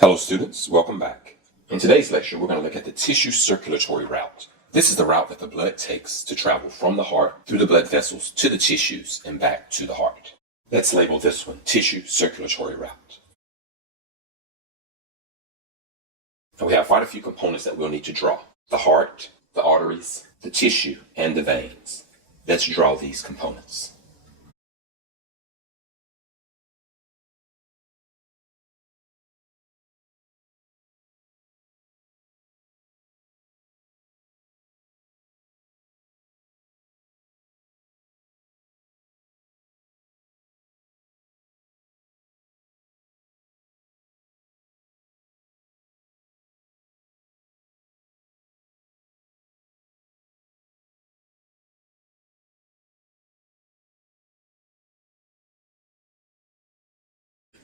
Hello students, welcome back. In today's lecture, we're going to look at the tissue circulatory route. This is the route that the blood takes to travel from the heart through the blood vessels to the tissues and back to the heart. Let's label this one tissue circulatory route. And we have quite a few components that we'll need to draw. The heart, the arteries, the tissue, and the veins. Let's draw these components.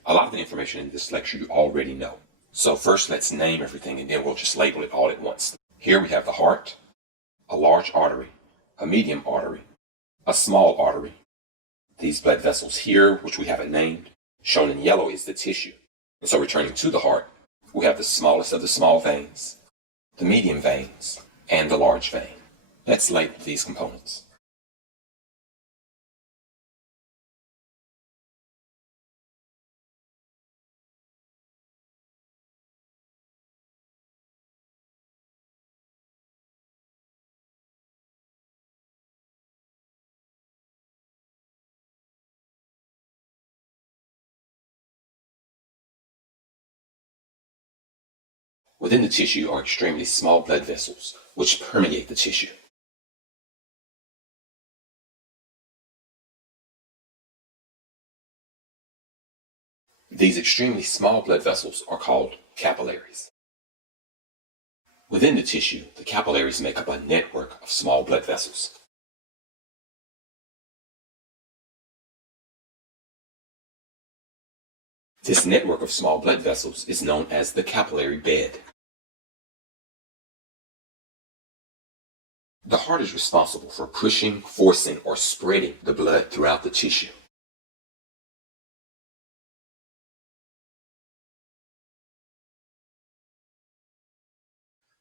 A lot of the information in this lecture you already know. So first let's name everything and then we'll just label it all at once. Here we have the heart, a large artery, a medium artery, a small artery. These blood vessels here, which we haven't named, shown in yellow is the tissue. And so returning to the heart, we have the smallest of the small veins, the medium veins, and the large vein. Let's label these components. Within the tissue are extremely small blood vessels, which permeate the tissue. These extremely small blood vessels are called capillaries. Within the tissue, the capillaries make up a network of small blood vessels. This network of small blood vessels is known as the capillary bed. The heart is responsible for pushing, forcing, or spreading the blood throughout the tissue.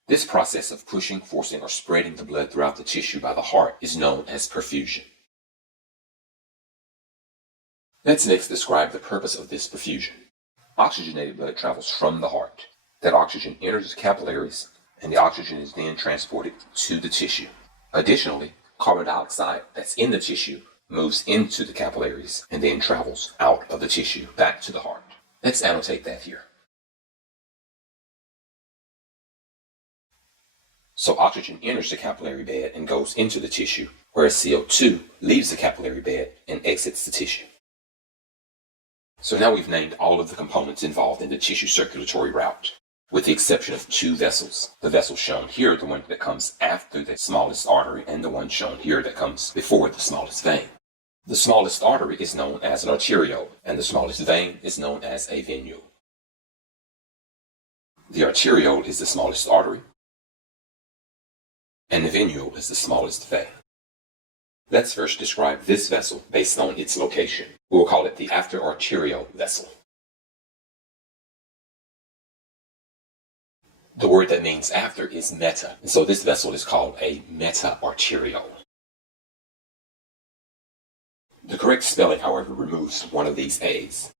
This process of pushing, forcing, or spreading the blood throughout the tissue by the heart is known as perfusion. Let's next describe the purpose of this perfusion. Oxygenated blood travels from the heart. That oxygen enters the capillaries, and the oxygen is then transported to the tissue. Additionally, carbon dioxide that's in the tissue moves into the capillaries and then travels out of the tissue back to the heart. Let's annotate that here. So oxygen enters the capillary bed and goes into the tissue, whereas CO2 leaves the capillary bed and exits the tissue. So now we've named all of the components involved in the tissue circulatory route, with the exception of two vessels. The vessel shown here, the one that comes after the smallest artery, and the one shown here that comes before the smallest vein. The smallest artery is known as an arteriole, and the smallest vein is known as a venule. The arteriole is the smallest artery, and the venule is the smallest vein. Let's first describe this vessel based on its location. We will call it the afterarteriole vessel. The word that means after is meta, and so this vessel is called a meta-arteriole. The correct spelling, however, removes one of these A's.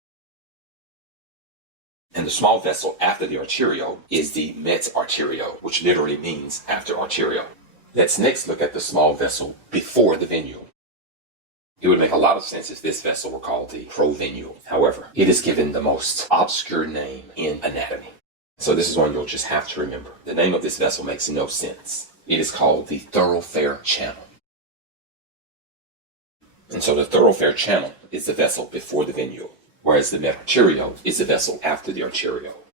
And the small vessel after the arteriole is the met-arteriole, which literally means after arteriole. Let's next look at the small vessel before the venule. It would make a lot of sense if this vessel were called the provenule. However, it is given the most obscure name in anatomy. So this is one you'll just have to remember. The name of this vessel makes no sense. It is called the thoroughfare channel. And so the thoroughfare channel is the vessel before the venule, whereas the metarteriole is the vessel after the arteriole.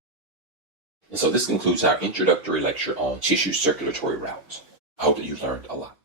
And so this concludes our introductory lecture on tissue circulatory route. I hope that you learned a lot.